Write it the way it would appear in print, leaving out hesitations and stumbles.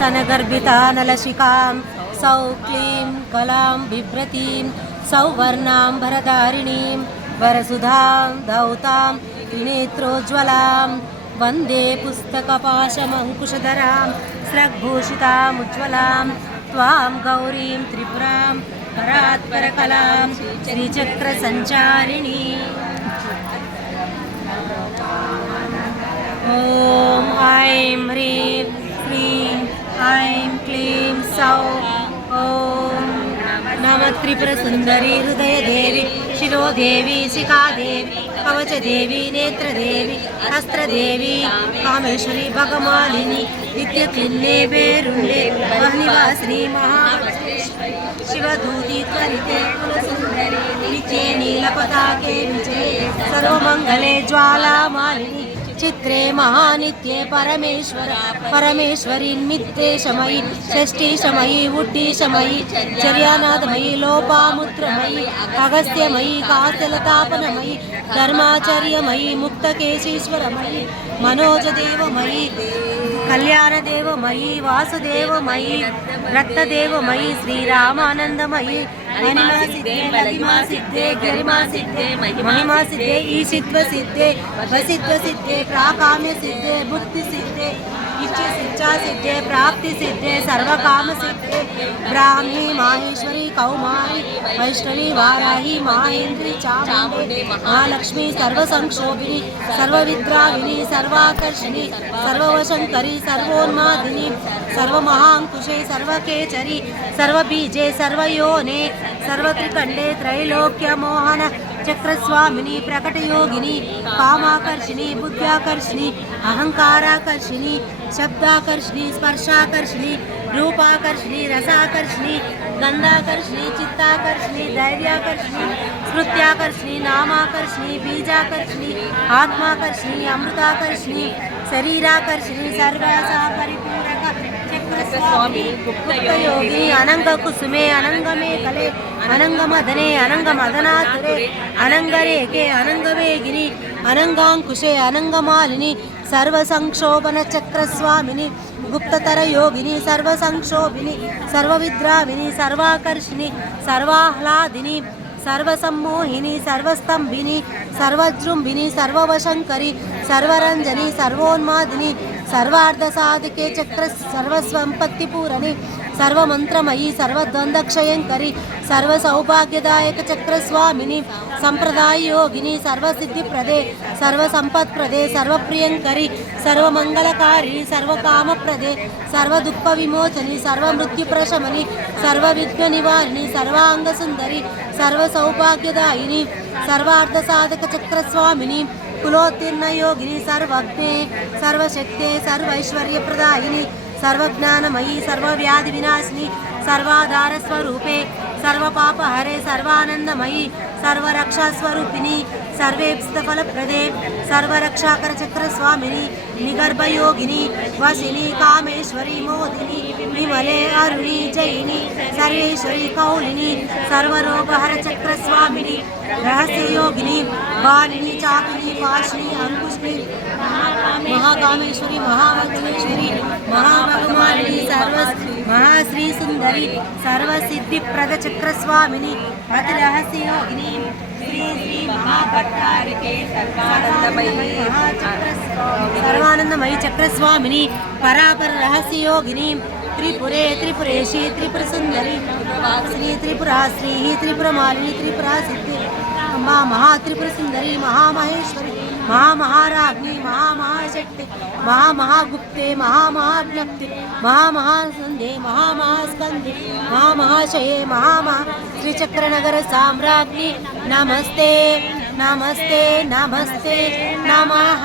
सनगर्भितानलशिखां सौक्लीं कलां बिभ्रतीं सौवर्णाम्बरधारिणीं वरसुधां धौतां त्रिनेत्रोज्ज्वलां वन्दे पुस्तकपाशमङ्कुशधरां स्रग्भूषितामुज्ज्वलां त्वां गौरीं त्रिपुरां परात्परकलां श्रीचक्रसञ्चारिणी। ॐ ऐं ह्रीं श्रीं ऐं क्लीं सौः ॐ नमः त्रिपुरसुन्दरी हृदयदेवी शिरोदेवी शिखादेवी कवचदेवी नेत्रदेवी अस्त्रदेवी कामेश्वरी भगमालिनी नित्यक्लिन्ने बेरुण्डे महनिवासिनी महालक्ष्मी शिवदूती त्वरिते कुलसुन्दरी नित्ये नीलपताके विजये सर्वमङ्गले ज्वालामालिनी चित्रे महानित्ये परमेश्वर परमेश्वरी नित्येशमयी षष्ठीशमयी उड्डीशमयी चर्यानाथमयी लोपामुद्रमयी अगस्त्यमयी कास्यलतापनमयी धर्माचर्यमयी मुक्तकेशीश्वरमयी मनोजदेवमयी कल्याणदेवमयी वासुदेवमयी रक्तदेवमयी श्रीरामानंदमयी महिमासिद्धे लघिमासिद्धे गरिमासिद्धे महिमासिद्धे ईशित्वसिद्धे वसित्वसिद्धे प्राकाम्यसिद्धे भुक्तिसिद्धे इच्छसिद्धासिद्धे प्राप्तिसिद्धे सर्वकामसिद्धे ब्राह्मी माहेश्वरी कौमारी वैष्णवी वाराही माहेन्द्री चामुण्डे महालक्ष्मी सर्वसंक्षोभिनी सर्वविद्राविनी सर्वाकर्षिणी सर्ववशंकरी सर्वोन्मादिनी सर्वमहांकुशे सर्वकेचरी सर्वबीजे सर्वयोने सर्वत्रिकंडे त्रैलोक्यमोहन चक्रस्वामिनी प्रकटयोगिनी कामाकर्षिणी बुद्ध्याकर्षिणी अहंकाराकर्षिणी शब्दाकर्षिणी स्पर्शाकर्षिणी रूपाकर्षिणी रसाकर्षिणी गंधाकर्षिणी चित्ताकर्षिणी दैव्याकर्षिणी स्मृत्याकर्षिणी नामाकर्षिणी बीजाकर्षिणी आत्माकर्षिणी अमृताकर्षिणी शरीराकर्षिणी सर्वसा परिपूरक चक्रस्वामी गुप्तयोगी अनंग कुसुमे अनंगमे कले अनंगमदने अनंगमदनातुरे अनंगरेखे अनंगवेगिनी अनंगांकुशे अनंगमालिनी सर्वसंक्षोभन चक्रस्वामिनी गुप्ततर योगिनी सर्वसंक्षोभिनी सर्वविद्राविनी सर्वाकर्षिणी सर्वाह्लादिनी सर्वसम्मोहिनी सर्वस्तंभिनी सर्वजृंभिनी सर्ववशंकरी सर्वरंजनी सर्वोन्मादिनी सर्वार्धसाधके चक्र सर्वसंपत्तिपूरणी सर्वमंत्रमयी सर्वद्वंद्वक्षयंकरी सर्वसौभाग्यदायक चक्रस्वामिनी संप्रदाय योगिनी सर्वसिद्धिप्रदे सर्वसंपत्प्रदे सर्वप्रियंकरी सर्वमंगलकारी सर्वकामप्रदे सर्वदुःखविमोचनी सर्वमृत्युप्रशमनी सर्वविघ्ननिवारिणी सर्वांगसुंदरी सर्वसौभाग्यदायिनी सर्वार्धसाधक चक्रस्वामिनी कुलोत्तीर्ण योगिनी सर्वज्ञे सर्वशक्ते सर्वैश्वर्यप्रदायिनी सर्वज्ञानमयी सर्वव्याधि विनाशिनी सर्वाधार स्वरूपे सर्वपापहरे सर्वानंदमयी सर्वरक्षास्वरूपिणी सर्वेप्सितफलप्रदे सर्वरक्षाकर चक्रस्वामिनी निगर्भयोगिनी वसिनी कामेश्वरी मोदिनी विमले अरुणी जयिनी सर्वेश्वरी कौलिनी सर्वरोगहर चक्रस्वामिनी रहस्ययोगिनी बालिनी चाकिनी पाशिनी अंकुशिनी महाकामेश्वरी महावज्रेश्वरी महाभगमालिनी सर्व महाश्री सुंदरी सर्वसिद्धिप्रद चक्रस्वामिनी अतिरहस्ययोगिनी श्री श्री महाभट्टारिके सर्वानंदमयी चक्रस्वामिनी परापर रहस्ययोगिनी त्रिपुरे त्रिपुरेशी त्रिपुरसुंदरी श्री त्रिपुरा श्री त्रिपुरमालिनी त्रिपुरा सिद्धि अम्बा महात्रिपुरसुंदरी महामहेश्वरी महामहाराज्ञी महामहाशक्ति महामहागुप्ते महामहाज्ञप्ति महामहासंधे महामहास्कंधे महामहाशये महामहा श्रीचक्रनगर साम्राज्ञी नमस्ते नमस्ते नमस्ते नमः।